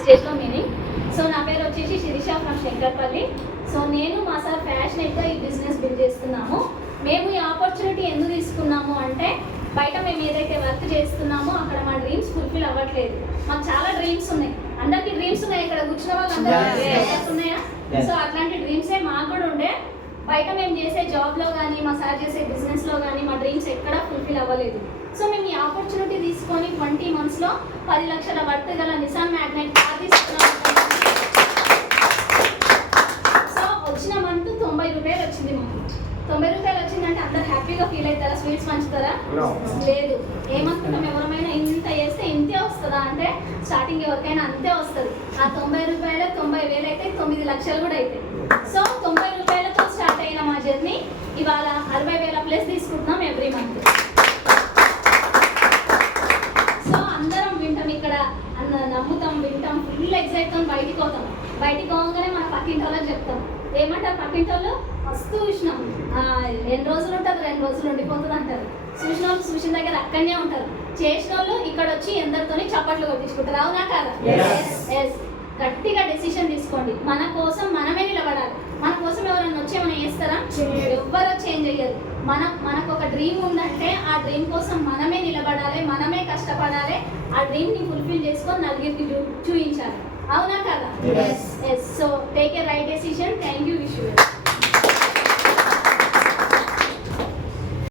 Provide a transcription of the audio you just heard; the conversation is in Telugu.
స్టేజ్లో మీనింగ్. సో నా పేరు వచ్చేసి శిరీష ఫ్రమ్ శంకర్పల్లి. సో నేను మా సార్ ప్యాషనేట్గా ఈ బిజినెస్ బిల్డ్ చేస్తున్నాము. మేము ఈ ఆపర్చునిటీ ఎందుకు తీసుకున్నాము అంటే బయట మేము ఏదైతే వర్క్ చేస్తున్నామో అక్కడ మా డ్రీమ్స్ ఫుల్ఫిల్ అవ్వట్లేదు. మాకు చాలా డ్రీమ్స్ ఉన్నాయి, అందరికీ డ్రీమ్స్ ఉన్నాయి, ఇక్కడ కూర్చున్న వాళ్ళందరూ ఉన్నాయా? సో అట్లాంటి డ్రీమ్సే మాకు కూడా ఉండే. బయట మేము చేసే జాబ్లో కానీ మా సార్ చేసే బిజినెస్లో కానీ మా డ్రీమ్స్ ఎక్కడా ఫుల్ఫిల్ అవ్వలేదు. సో మేము ఈ ఆపర్చునిటీ తీసుకొని 20 monthsలో 10 లక్షల వర్త్ గల నిసాన్ మ్యాగ్నైట్ కార్ తీసుకున్నాం. సో వచ్చిన మంత్ 90 రూపాయలు వచ్చింది మాకు. 90 రూపాయలు వచ్చిందంటే అందరు హ్యాపీగా ఫీల్ అవుతారా? స్వీట్స్ పంచుతారా? లేదు. ఏమనుకుంటాం, ఎవరైనా ఇంత చేస్తే ఇంతే వస్తుందా అంటే స్టార్టింగ్ ఎవరికైనా అంతే వస్తుంది. ఆ 90 రూపాయలు 90,000 అయితే 9 లక్షలు కూడా అవుతాయి. సో 90 రూపాయలతో స్టార్ట్ అయిన మా జర్నీ ఇవాళ 60,000 ప్లస్ తీసుకుంటున్నాం ఎవ్రీ మంత్. సో అందరం వింటాం, ఇక్కడ నమ్ముతాం, వింటాం, ఫుల్ ఎక్సైట్తో బయటికి పోతాం. బయటికి పోగానే మన పక్కింటి వాళ్ళకి చెప్తాం. ఏమంటారు పక్కింటి వాళ్ళు? మస్తు చూసినాం, 2 రోజులు ఉంటుంది, 2 రోజులు ఉండిపోతుంది అంటారు. చూసిన వాళ్ళు చూసిన దగ్గర అక్కడనే ఉంటారు. చేసిన వాళ్ళు ఇక్కడ వచ్చి ఎందరితోని చప్పట్లు కొట్టించుకుంటారు. అవునా కాదా? ఎస్. గట్టిగా డెసిషన్ తీసుకోండి. మన కోసం మనమే నిలబడాలి. మన కోసం ఎవరైనా వచ్చి ఏమైనా చేస్తారా? ఎవ్వరూ చేంజ్ అయ్యారు. మనకు ఒక డ్రీమ్ ఉందంటే ఆ డ్రీమ్ కోసం మనమే నిలబడాలి, మనమే కష్టపడాలి. ఆ డ్రీమ్ని ఫుల్ఫిల్ చేసుకొని నలుగురికి చూపించాలి. అవునా కదా? Yes. So take a right decision. Thank you. Wish you.